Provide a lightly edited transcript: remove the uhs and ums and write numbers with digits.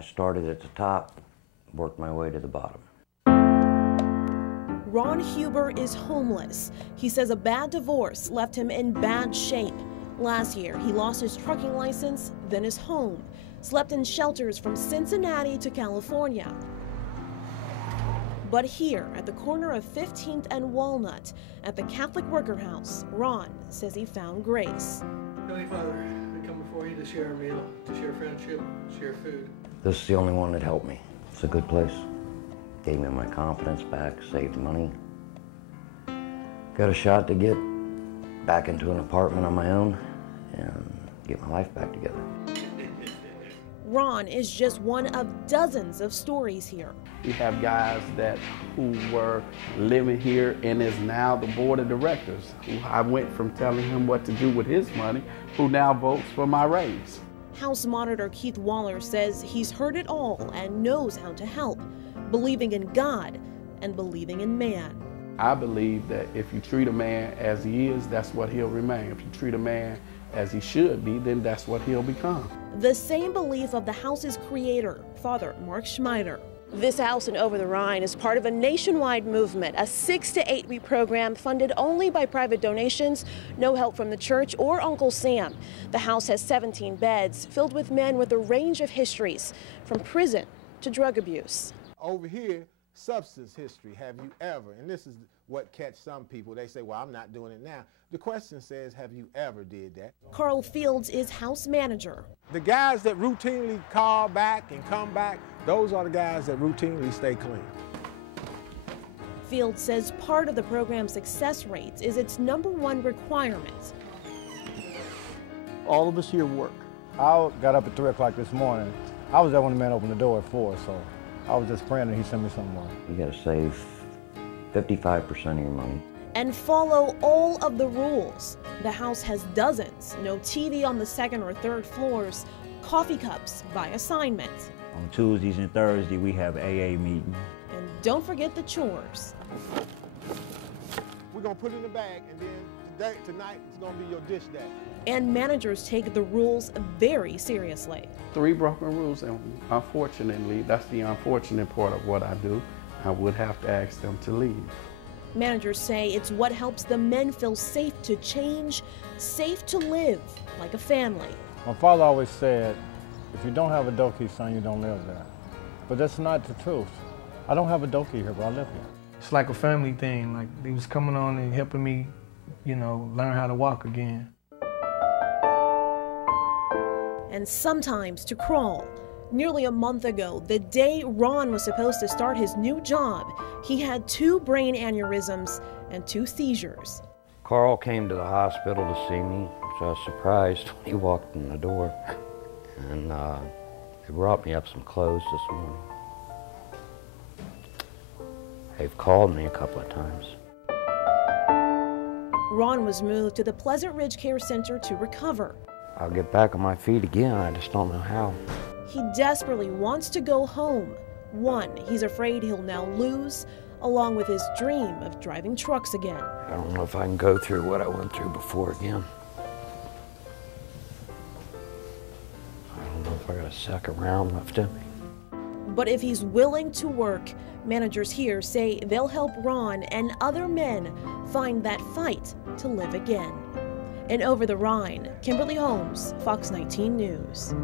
I started at the top, worked my way to the bottom. Ron Huber is homeless. He says a bad divorce left him in bad shape. Last year, he lost his trucking license, then his home, slept in shelters from Cincinnati to California. But here, at the corner of 15th and Walnut, at the Catholic Worker House, Ron says he found grace. Heavenly Father, we come before you to share a meal, to share friendship, share food. This is the only one that helped me. It's a good place. Gave me my confidence back, saved money. Got a shot to get back into an apartment on my own and get my life back together. Ron is just one of dozens of stories here. We have guys who were living here and is now the board of directors, who I went from telling him what to do with his money, who now votes for my raise. House Monitor Keith Waller says he's heard it all and knows how to help, believing in God and believing in man. I believe that if you treat a man as he is, that's what he'll remain. If you treat a man as he should be, then that's what he'll become. The same belief of the house's creator, Father Mark Schmeider. This house in Over the Rhine is part of a nationwide movement, a 6 to 8 week program funded only by private donations, no help from the church or Uncle Sam. The house has 17 beds filled with men with a range of histories, from prison to drug abuse. Over here, substance history. Have you ever, and this is what catch some people, they say, well, I'm not doing it now. The question says, have you ever did that? Carl Fields is house manager. The guys that routinely call back and come back, those are the guys that routinely stay clean. Fields says part of the program's success rates is its #1 requirement. All of us here work. I got up at 3 o'clock this morning. I was there when the man opened the door at 4, so I was just praying that he sent me some money. You gotta save 55% of your money. And follow all of the rules. The house has dozens, no TV on the 2nd or 3rd floors, coffee cups by assignment. On Tuesdays and Thursdays, we have AA meeting. And don't forget the chores. We're gonna put it in the bag, and then tonight it's gonna be your dish day. And managers take the rules very seriously. 3 broken rules, and unfortunately, that's the unfortunate part of what I do. I would have to ask them to leave. Managers say it's what helps the men feel safe to change, safe to live like a family. My father always said, if you don't have a dokie, son, you don't live there. But that's not the truth. I don't have a dokie here, but I live here. It's like a family thing. Like, he was coming on and helping me, learn how to walk again. And sometimes to crawl. Nearly a month ago, the day Ron was supposed to start his new job, he had 2 brain aneurysms and 2 seizures. Carl came to the hospital to see me, so I was surprised when he walked in the door. And they brought me up some clothes this morning. They've called me a couple of times. Ron was moved to the Pleasant Ridge Care Center to recover. I'll get back on my feet again, I just don't know how. He desperately wants to go home. One, he's afraid he'll now lose, along with his dream of driving trucks again. I don't know if I can go through what I went through before again. I don't know if I got a second round left in me. But if he's willing to work, managers here say they'll help Ron and other men find that fight to live again. In Over the Rhine, Kimberly Holmes, Fox 19 News.